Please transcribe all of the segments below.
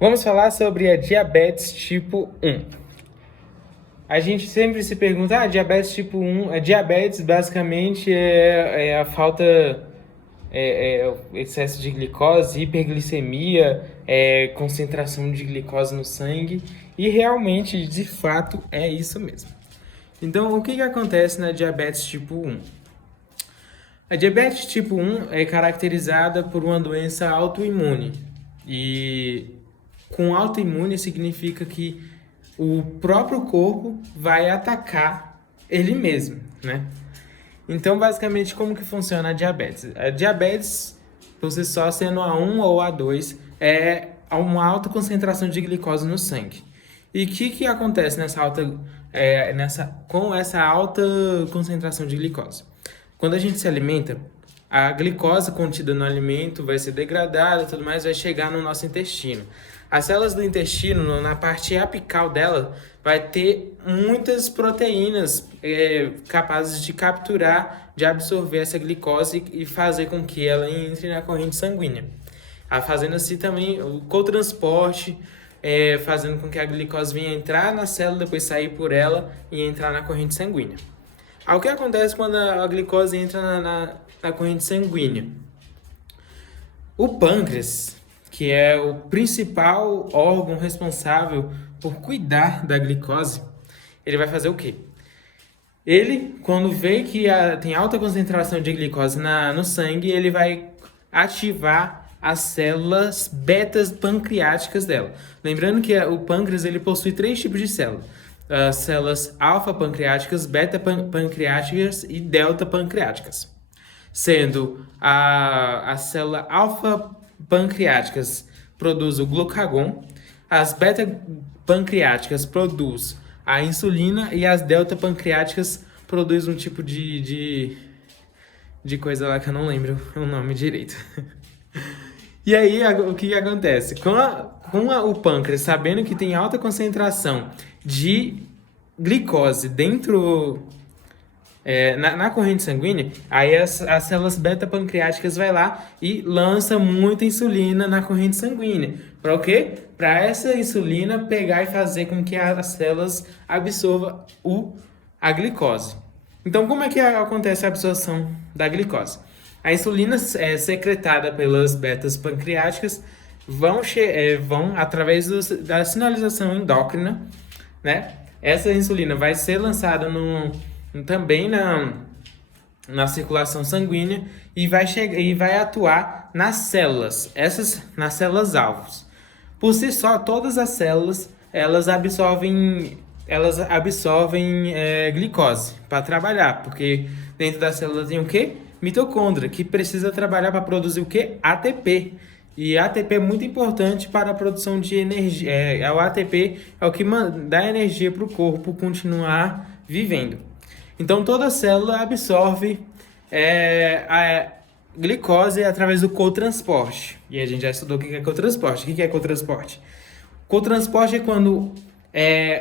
Vamos falar sobre a diabetes tipo 1. A gente sempre se pergunta, diabetes tipo 1, a diabetes basicamente é a falta, o excesso de glicose, hiperglicemia, concentração de glicose no sangue, e realmente, de fato, é isso mesmo. Então, o que acontece na diabetes tipo 1? A diabetes tipo 1 é caracterizada por uma doença autoimune. E com autoimune significa que o próprio corpo vai atacar ele mesmo, né? Então, basicamente, como que funciona a diabetes? A diabetes, por si só, sendo A1 ou A2, é uma alta concentração de glicose no sangue. E o que acontece com essa alta concentração de glicose? Quando a gente se alimenta, a glicose contida no alimento vai ser degradada e tudo mais, vai chegar no nosso intestino. As células do intestino, na parte apical dela, vai ter muitas proteínas capazes de capturar, de absorver essa glicose e fazer com que ela entre na corrente sanguínea. Fazendo assim também o cotransporte, fazendo com que a glicose venha entrar na célula, depois sair por ela e entrar na corrente sanguínea. O que acontece quando a glicose entra na corrente sanguínea? O pâncreas, que é o principal órgão responsável por cuidar da glicose, ele vai fazer o quê? Ele, quando vê que tem alta concentração de glicose no sangue, ele vai ativar as células betas pancreáticas dela. Lembrando que o pâncreas ele possui 3 tipos de células. As células alfa-pancreáticas, beta-pancreáticas e delta-pancreáticas. Sendo a célula alfa-pancreáticas produz o glucagon, as beta-pancreáticas produz a insulina e as delta-pancreáticas produz um tipo de coisa lá que eu não lembro o nome direito. E aí, o que acontece? Com o pâncreas sabendo que tem alta concentração de glicose dentro na corrente sanguínea, aí as células beta-pancreáticas vai lá e lança muita insulina na corrente sanguínea. Para o quê? Para essa insulina pegar e fazer com que as células absorvam a glicose. Então, como é que acontece a absorção da glicose? A insulina é secretada pelas betas pancreáticas, vão através da sinalização endócrina, né? Essa insulina vai ser lançada também na circulação sanguínea e vai atuar nas células, nas células alvos. Por si só, todas as células elas absorvem glicose para trabalhar, porque dentro da célula tem o quê? Mitocôndria, que precisa trabalhar para produzir o quê? ATP. E ATP é muito importante para a produção de energia. O ATP é o que dá energia para o corpo continuar vivendo. Então, toda célula absorve a glicose através do cotransporte. E a gente já estudou o que é cotransporte. O que é cotransporte? Cotransporte é quando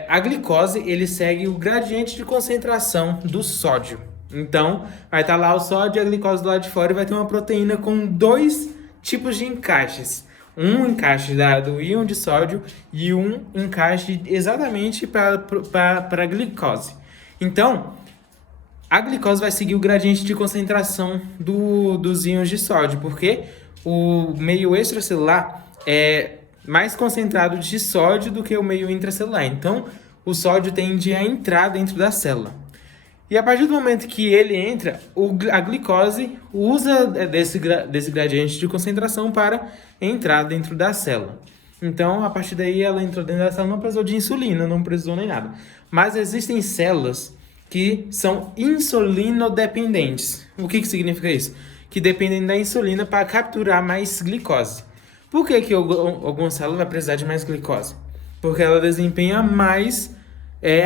a glicose ele segue o gradiente de concentração do sódio. Então, vai estar lá o sódio e a glicose do lado de fora e vai ter uma proteína com 2 tipos de encaixes. Um encaixe do íon de sódio e um encaixe exatamente para a glicose. Então, a glicose vai seguir o gradiente de concentração dos íons de sódio, porque o meio extracelular é mais concentrado de sódio do que o meio intracelular. Então, o sódio tende a entrar dentro da célula. E a partir do momento que ele entra, a glicose usa desse gradiente de concentração para entrar dentro da célula. Então, a partir daí, ela entrou dentro da célula, não precisou de insulina, não precisou nem nada. Mas existem células que são insulinodependentes. O que significa isso? Que dependem da insulina para capturar mais glicose. Por que alguma célula vai precisar de mais glicose? Porque ela desempenha mais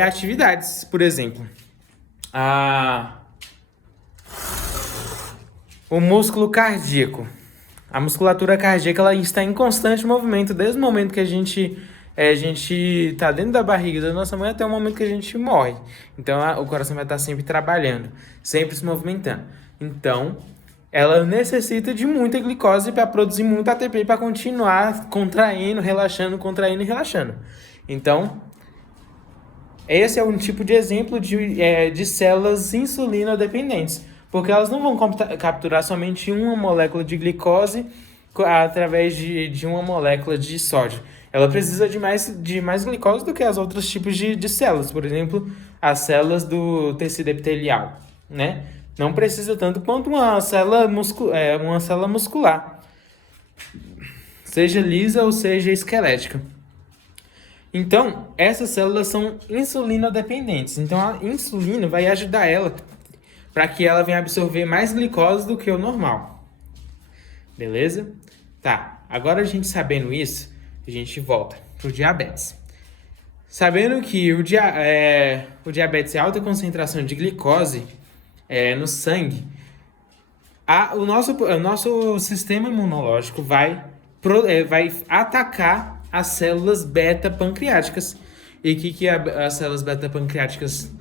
atividades, por exemplo. O músculo cardíaco. A musculatura cardíaca ela está em constante movimento desde o momento que a gente está dentro da barriga da nossa mãe até o momento que a gente morre. Então, o coração vai estar sempre trabalhando, sempre se movimentando. Então, ela necessita de muita glicose para produzir muito ATP para continuar contraindo, relaxando, contraindo e relaxando. Então, esse é um tipo de exemplo de células insulina dependentes, porque elas não vão capturar somente uma molécula de glicose através de uma molécula de sódio. Ela precisa de mais glicose do que as outros tipos de células, por exemplo, as células do tecido epitelial, né? Não precisa tanto quanto uma célula muscular, seja lisa ou seja esquelética. Então, essas células são insulina dependentes. Então, a insulina vai ajudar ela para que ela venha absorver mais glicose do que o normal. Beleza? Tá, agora a gente sabendo isso, a gente volta pro diabetes. Sabendo que o diabetes é alta concentração de glicose no sangue, o nosso sistema imunológico vai atacar as células beta-pancreáticas. E o que as células beta-pancreáticas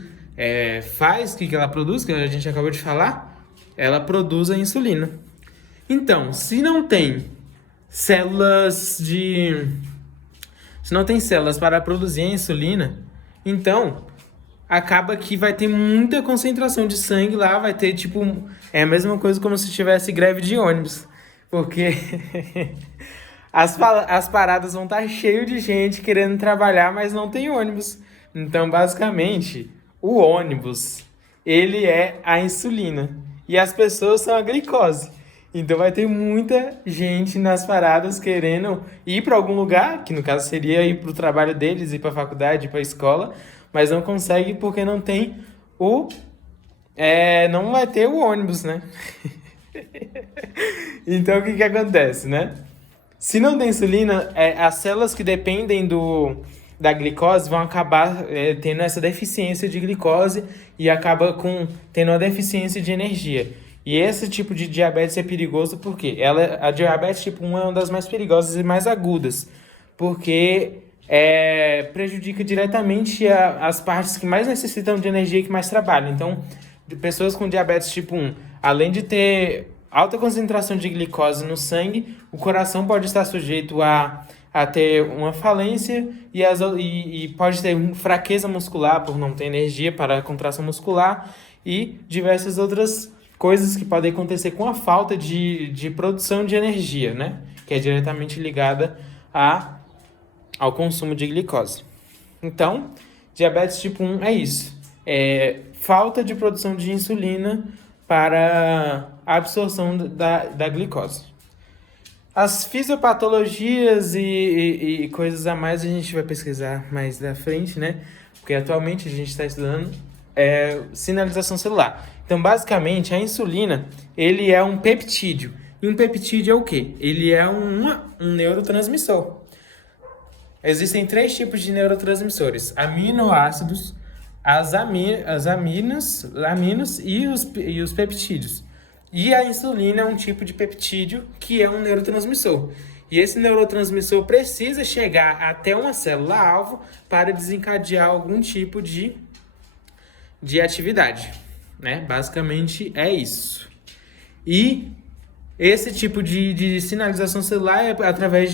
faz? O que ela produz? Que a gente acabou de falar. Ela produz a insulina. Então, se não tem células para produzir a insulina, então acaba que vai ter muita concentração de sangue lá, vai ter a mesma coisa como se tivesse greve de ônibus, porque as paradas vão estar cheias de gente querendo trabalhar, mas não tem ônibus. Então, basicamente, o ônibus, ele é a insulina e as pessoas são a glicose. Então vai ter muita gente nas paradas querendo ir para algum lugar, que no caso seria ir para o trabalho deles, ir para a faculdade, ir para a escola, mas não consegue porque não tem não vai ter o ônibus, né? Então o que acontece, né? Se não tem insulina, as células que dependem da glicose vão acabar tendo essa deficiência de glicose e acaba tendo uma deficiência de energia. E esse tipo de diabetes é perigoso porque a diabetes tipo 1 é uma das mais perigosas e mais agudas, porque prejudica diretamente as partes que mais necessitam de energia e que mais trabalham. Então, pessoas com diabetes tipo 1, além de ter alta concentração de glicose no sangue, o coração pode estar sujeito a ter uma falência e pode ter fraqueza muscular por não ter energia para a contração muscular e diversas outras coisas que podem acontecer com a falta de produção de energia, né? Que é diretamente ligada ao consumo de glicose. Então, diabetes tipo 1 é isso. Falta de produção de insulina para a absorção da glicose. As fisiopatologias e coisas a mais a gente vai pesquisar mais da frente, né? Porque atualmente a gente está estudando sinalização celular. Então, basicamente, a insulina, ele é um peptídeo. E um peptídeo é o quê? Ele é um neurotransmissor. Existem 3 tipos de neurotransmissores: aminoácidos, aminos e os peptídeos. E a insulina é um tipo de peptídeo que é um neurotransmissor. E esse neurotransmissor precisa chegar até uma célula-alvo para desencadear algum tipo de atividade, né? Basicamente é isso. E esse tipo de sinalização celular é através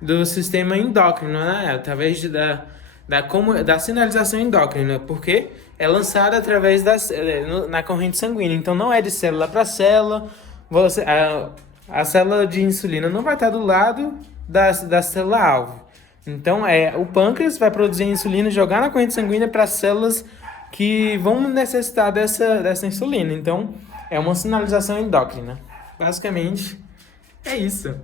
do sistema endócrino, né? Através da sinalização endócrina, porque é lançada através na corrente sanguínea. Então não é de célula para célula. A célula de insulina não vai estar do lado da célula-alvo. Então o pâncreas vai produzir a insulina e jogar na corrente sanguínea para as células que vão necessitar dessa insulina. Então é uma sinalização endócrina. Basicamente é isso.